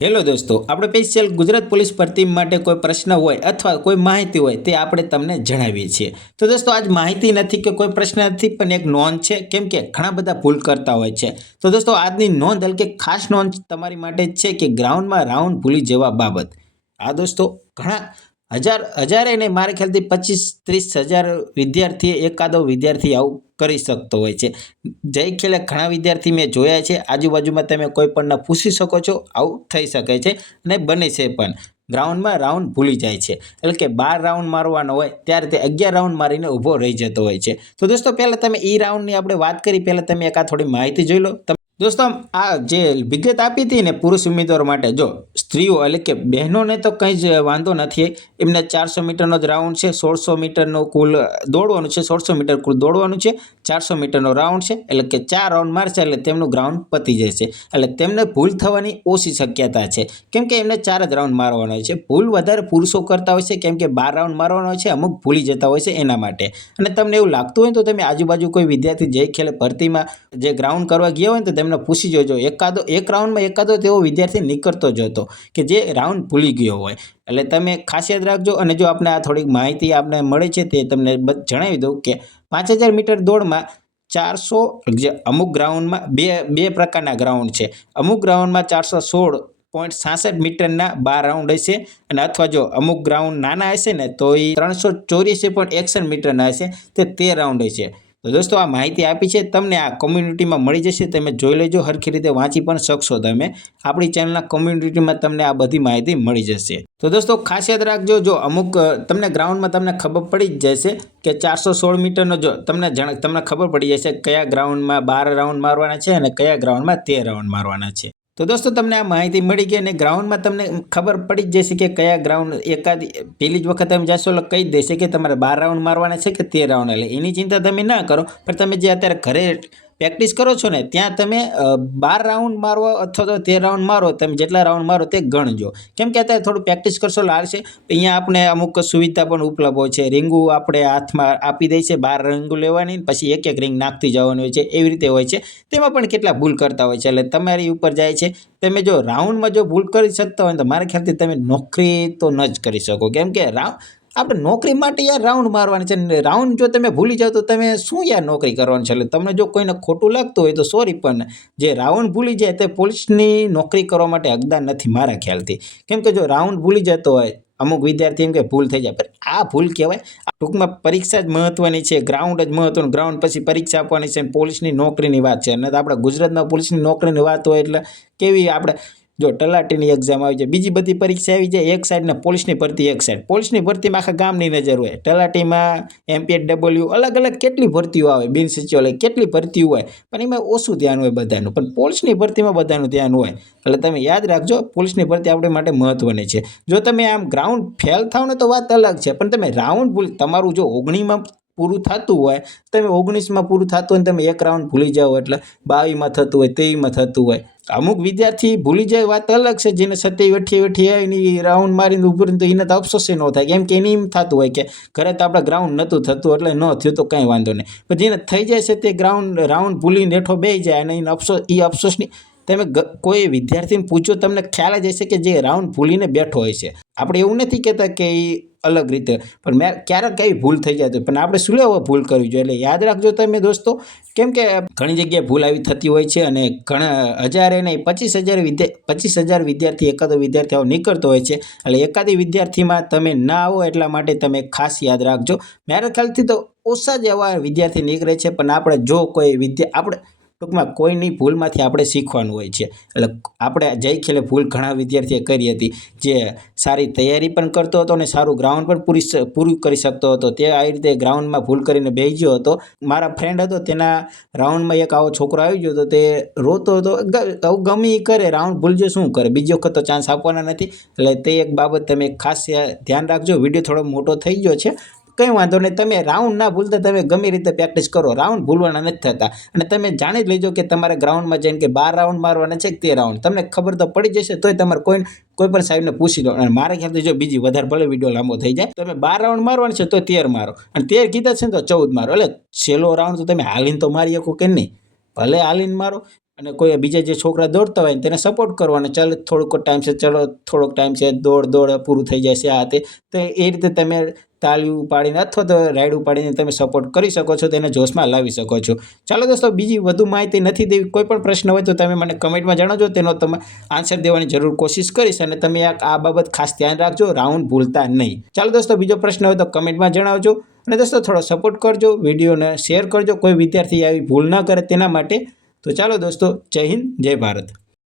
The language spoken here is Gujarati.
હેલો દોસ્તો, આપણે સ્પેશિયલ ગુજરાત પોલીસ ભરતી માટે કોઈ પ્રશ્ન હોય અથવા કોઈ માહિતી હોય તે આપણે તમને જણાવીએ છીએ. તો દોસ્તો આજ માહિતી નથી કે કોઈ પ્રશ્ન નથી, પણ એક નોંધ છે, કેમ કે ઘણા બધા ભૂલ કરતા હોય છે. તો દોસ્તો આજની નોંધ એટલે કે ખાસ નોંધ તમારી માટે છે કે ગ્રાઉન્ડમાં રાઉન્ડ ભૂલી જવા બાબત. આ દોસ્તો ઘણા હજારે ને મારા ખ્યાલથી 25-30 હજાર વિદ્યાર્થી એકાદો વિદ્યાર્થી આવું કરી શકતો હોય છે. જય ખેલે ઘણા વિદ્યાર્થી મેં જોયા છે, આજુબાજુમાં તમે કોઈ પણ પૂછી શકો છો, આવું થઈ શકે છે અને બને છે પણ. ગ્રાઉન્ડમાં રાઉન્ડ ભૂલી જાય છે, એટલે કે 12 રાઉન્ડ મારવાનો હોય ત્યારે તે 11 રાઉન્ડ મારીને ઊભો રહી જતો હોય છે. તો દોસ્તો પહેલાં તમે એ રાઉન્ડની આપણે વાત કરી, પહેલાં તમે એક આ થોડી માહિતી જોઈ લો. દોસ્તો આ જે વિગત આપી હતી ને પુરુષ ઉમેદવાર માટે, જો સ્ત્રીઓ એટલે કે બહેનોને તો કંઈ જ વાંધો નથી, એમને 400 મીટરનો જ રાઉન્ડ છે, 1600 મીટરનો કુલ દોડવાનું છે, 1600 મીટર કુલ દોડવાનું છે, 400 મીટરનો રાઉન્ડ છે, એટલે કે 4 રાઉન્ડ મારશે એટલે તેમનું ગ્રાઉન્ડ પતી જશે. એટલે તેમને ભૂલ થવાની ઓછી શક્યતા છે, કેમ કે એમને 4 જ રાઉન્ડ મારવાનો હોય છે. ભૂલ વધારે પુરુષો કરતા હોય છે, કેમ કે 12 રાઉન્ડ મારવાનો હોય છે, અમુક ભૂલી જતા હોય છે એના માટે. અને તમને એવું લાગતું હોય તો તમે આજુબાજુ કોઈ વિદ્યાર્થી જે ખેલે ભરતીમાં જે ગ્રાઉન્ડ કરવા ગયા હોય ને તો તેમને પૂછી જોજો, એક રાઉન્ડમાં એકાદો તેવો વિદ્યાર્થી નીકળતો જ હતો કે જે રાઉન્ડ ભૂલી ગયો હોય. એટલે તમે ખાસ યાદ રાખજો. અને જો આપણે આ થોડીક માહિતી આપણે મળે છે તે તમને જણાવી દઉં કે 5000 મીટર દોડમાં 400 જે અમુક ગ્રાઉન્ડમાં બે પ્રકારના ગ્રાઉન્ડ છે. અમુક ગ્રાઉન્ડમાં 416.66 મીટરના 12 રાઉન્ડ હશે, અને અથવા જો અમુક ગ્રાઉન્ડ નાના હશે ને તો એ 384.61 મીટરના હશે, તે 13 રાઉન્ડ હશે. તો દોસ્તો આ માહિતી આપી છે તમને, આ કોમ્યુનિટીમાં મળી જશે, તમે જોઈ લેજો, સરખી રીતે વાંચી પણ શકશો તમે. આપણી ચેનલના કોમ્યુનિટીમાં તમને આ બધી માહિતી મળી જશે. તો દોસ્તો ખાસ યાદ રાખજો, જો અમુક તમને ગ્રાઉન્ડમાં તમને ખબર પડી જ જશે કે 416 મીટરનો જો તમને ખબર પડી જશે કયા ગ્રાઉન્ડમાં 12 રાઉન્ડ મારવાના છે અને કયા ગ્રાઉન્ડમાં 13 રાઉન્ડ મારવાના છે. તો દોસ્તો તમને આ માહિતી મળી ગઈ અને ગ્રાઉન્ડમાં તમને ખબર પડી જ જશે કે કયા ગ્રાઉન્ડ પહેલી જ વખત તમે જશો એટલે કહી જ દેશે કે તમારે 12 રાઉન્ડ મારવાના છે કે 13 રાઉન્ડ. એટલે એની ચિંતા તમે ના કરો, પણ તમે જે અત્યારે ઘરે પ્રેક્ટિસ કરો છો ને ત્યાં તમે 12 રાઉન્ડ મારો અથવા તો 13 રાઉન્ડ મારો, તમે જેટલા રાઉન્ડ મારો તે ગણજો, કેમ કે અત્યારે થોડું પ્રેક્ટિસ કરશો લાગશે. અહીંયા આપણે અમુક સુવિધા પણ ઉપલબ્ધ હોય છે, રીંગું આપણે હાથમાં આપી દે છે, 12 રીંગું લેવાની, પછી એક રીંગ નાખતી જવાની હોય છે, એવી રીતે હોય છે. તેમાં પણ કેટલા ભૂલ કરતા હોય છે, એટલે તમારી ઉપર જાય છે. તમે જો રાઉન્ડમાં જો ભૂલ કરી શકતા હોય તો મારા ખ્યાલથી તમે નોકરી તો ન જ કરી શકો, કેમ કે આપણે નોકરી માટે યાર રાઉન્ડ મારવાની છે ને. રાઉન્ડ જો તમે ભૂલી જાઓ તો તમે શું યાર નોકરી કરવાની છે. એટલે તમને જો કોઈને ખોટું લાગતું હોય તો સોરી, પણ જે રાઉન્ડ ભૂલી જાય તે પોલીસની નોકરી કરવા માટે હકદાર નથી મારા ખ્યાલથી. કેમ કે જો રાઉન્ડ ભૂલી જતો હોય અમુક વિદ્યાર્થી એમ કે ભૂલ થઈ જાય, પણ આ ભૂલ કહેવાય. ટૂંકમાં પરીક્ષા જ મહત્વની છે, ગ્રાઉન્ડ જ મહત્વનું. ગ્રાઉન્ડ પછી પરીક્ષા આપવાની છે, પોલીસની નોકરીની વાત છે. અને આપણે ગુજરાતમાં પોલીસની નોકરીની વાત હોય એટલે કેવી, આપણે જો તલાટીની એક્ઝામ આવી જાય, બીજી બધી પરીક્ષા આવી જાય એક સાઈડ, ને પોલીસની ભરતી એક સાઈડ. પોલીસની ભરતીમાં આખા ગામની નજર હોય, તલાટીમાં MPSW અલગ અલગ કેટલી ભરતીઓ આવે, બિન સચિવાલય કેટલી ભરતીઓ હોય, પણ એમાં ઓછું ધ્યાન હોય બધાનું, પણ પોલીસની ભરતીમાં બધાનું ધ્યાન હોય. એટલે તમે યાદ રાખજો, પોલીસની ભરતી આપણે માટે મહત્વની છે. જો તમે આમ ગ્રાઉન્ડ ફેલ થાવ ને તો વાત અલગ છે, પણ તમે રાઉન્ડ ભૂલ, તમારું જો 19માં પૂરું થતું હોય, તમે 19માં પૂરું થતું હોય, તમે એક રાઉન્ડ ભૂલી જાઓ એટલે 22માં થતું હોય, 23માં થતું હોય. અમુક વિદ્યાર્થી ભૂલી જાય વાત અલગ છે, જેને 27-28 આવીને રાઉન્ડ મારીને ઉભું તો એને તો અફસોસ ન થાય, કેમ કે એને એમ થતું હોય કે ઘરે તો આપણે ગ્રાઉન્ડ નહોતું થતું એટલે ન થયું તો કંઈ વાંધો નહીં. પણ જેને થઈ જાય છે તે રાઉન્ડ ભૂલીને હેઠો બેસી જાય, અને એને અફસોસની તમે કોઈ વિદ્યાર્થીને પૂછો, તમને ખ્યાલ જ હશે કે જે રાઉન્ડ ભૂલીને બેઠો હોય છે. આપણે એવું નથી કહેતા કે એ અલગ રીતે, પણ મેં ક્યારેક કઈ ભૂલ થઈ જાય, પણ આપણે શું લેવા ભૂલ કરવી જોઈએ. એટલે યાદ રાખજો તમે દોસ્તો, કેમ કે ઘણી જગ્યાએ ભૂલ આવી થતી હોય છે, અને ઘણા હજારે નહીં 25,000 વિદ્યાર્થી એકાદો વિદ્યાર્થી આવો નીકળતો હોય છે. એટલે એકાદી વિદ્યાર્થીમાં તમે ના આવો એટલા માટે તમે ખાસ યાદ રાખજો. મારા ખ્યાલથી તો ઓછા જ એવા વિદ્યાર્થી નીકળે છે, પણ આપણે જો કોઈ આપણે ટૂંકમાં કોઈની ભૂલમાંથી આપણે શીખવાનું હોય છે. એટલે આપણે જય ખેલે ભૂલ ઘણા વિદ્યાર્થીએ કરી હતી, જે સારી તૈયારી પણ કરતો હતો અને સારું ગ્રાઉન્ડ પણ પૂરું કરી શકતો હતો. તે આવી રીતે ગ્રાઉન્ડમાં ભૂલ કરીને બેસી ગયો હતો. મારા ફ્રેન્ડ હતો, તેના રાઉન્ડમાં એક આવો છોકરો આવી ગયો હતો, તે રોતો હતો, ગમે એ કરે, રાઉન્ડ ભૂલજો શું કરે, બીજી વખત તો ચાન્સ આપવાના નથી. એટલે તે એક બાબત તમે ખાસ ધ્યાન રાખજો. વિડીયો થોડો મોટો થઈ ગયો છે, કંઈ વાંધો નહીં, તમે રાઉન્ડ ના ભૂલતા તમે ગમે રીતે પ્રેક્ટિસ કરો, રાઉન્ડ ભૂલવાના નથી થતા. અને તમે જાણી જ લેજો કે તમારે ગ્રાઉન્ડમાં જઈને કે 12 રાઉન્ડ મારવાના છે કે 13 રાઉન્ડ, તમને ખબર તો પડી જશે. તોય તમારે કોઈ પણ સાહેબને પૂછી લો. અને મારા ખ્યાલથી જો બીજી વધારે ભલે વિડીયો લાંબો થઈ જાય, તમે 12 રાઉન્ડ મારવાના છે તો 13 મારો, અને 13 કીધા છે ને તો 14 મારો. એટલે છેલ્લો રાઉન્ડ તો તમે હાલીને તો મારી શકો કે નહીં, ભલે હાલીને મારો. અને કોઈ બીજા જે છોકરા દોડતા હોય તેને સપોર્ટ કરવાનો, ચાલો થોડોક ટાઈમ છે, ચલો થોડોક ટાઈમ છે, દોડ પૂરું થઈ જશે આ તે. તો એ રીતે તમે તાળી ઉપાડીને અથવા તો રાઈડ ઉપાડીને તમે સપોર્ટ કરી શકો છો, તેને જોશમાં લાવી શકો છો. ચાલો દોસ્તો, બીજી વધુ માહિતી નથી દેવી, કોઈ પણ પ્રશ્ન હોય તો તમે મને કમેન્ટમાં જણાવજો, તેનો તમે આન્સર દેવાની જરૂર કોશિશ કરીશ. અને તમે આ બાબત ખાસ ધ્યાન રાખજો, રાઉન્ડ ભૂલતા નહીં. ચાલો દોસ્તો, બીજો પ્રશ્ન હોય તો કમેન્ટમાં જણાવજો. અને દોસ્તો થોડો સપોર્ટ કરજો, વિડીયોને શેર કરજો, કોઈ વિદ્યાર્થી આવી ભૂલ ના કરે તેના માટે. તો ચાલો દોસ્તો, જય હિન્દ, જય ભારત.